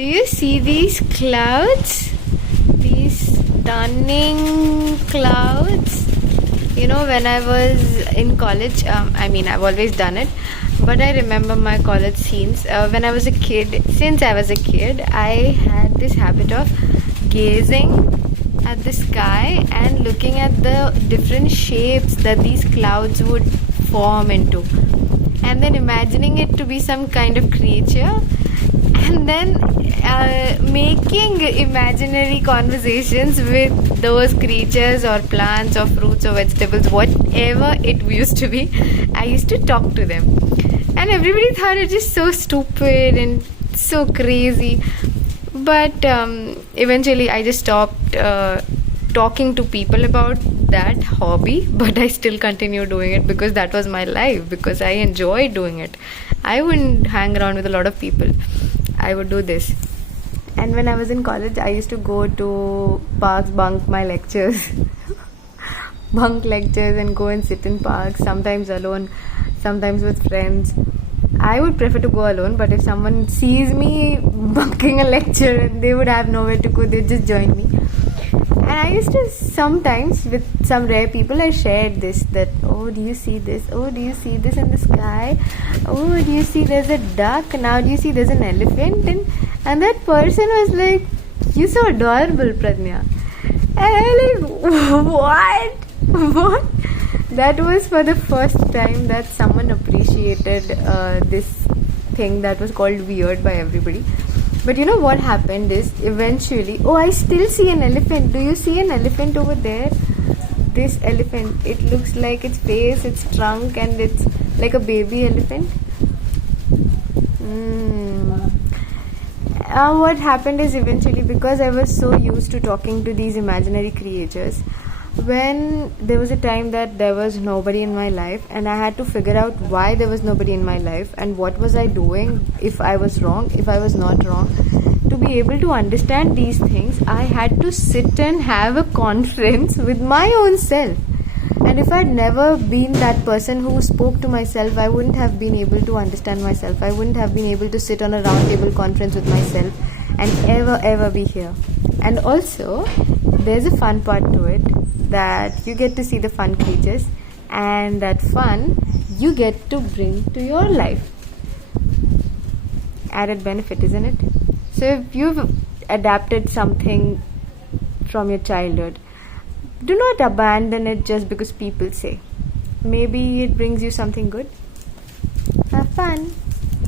Do you see these clouds? These stunning clouds. You know, when I was in college, I've always done it, but I remember my college scenes. When I was a kid, since I was a kid, I had this habit of gazing at the sky and looking at the different shapes that these clouds would form into, and then imagining it to be some kind of creature, and then making imaginary conversations with those creatures or plants or fruits or vegetables, whatever it used to be. I used to talk to them, and everybody thought it just so stupid and so crazy. But eventually I just stopped talking to people about that hobby, but I still continue doing it because that was my life, because I enjoy doing it. I wouldn't hang around with a lot of people. I would do this. And when I was in college, I used to go to parks, bunk my lectures bunk lectures and go and sit in parks, sometimes alone, sometimes with friends. I would prefer to go alone, but if someone sees me bunking a lecture and they would have nowhere to go, they'd just join me. And I used to sometimes, with some rare people, I shared this, that, oh, do you see this? Oh, do you see this in the sky? Oh, do you see there's a duck? Now do you see there's an elephant? And that person was like, you're so adorable, Pradnya. And I was like, what? That was for the first time that someone appreciated this thing that was called weird by everybody. But you know what happened is, eventually, oh, I still see an elephant. Do you see an elephant over there? This elephant, it looks like its face, its trunk, and it's like a baby elephant. What happened is, eventually, because I was so used to talking to these imaginary creatures, when there was a time that there was nobody in my life and I had to figure out why there was nobody in my life and what was I doing, if I was wrong, if I was not wrong. To be able to understand these things, I had to sit and have a conference with my own self. And if I'd never been that person who spoke to myself, I wouldn't have been able to understand myself. I wouldn't have been able to sit on a round table conference with myself and ever be here. And also, there's a fun part to it, that you get to see the fun creatures, and that fun you get to bring to your life. Added benefit, isn't it? So if you've adapted something from your childhood, do not abandon it just because people say. Maybe it brings you something good. Have fun.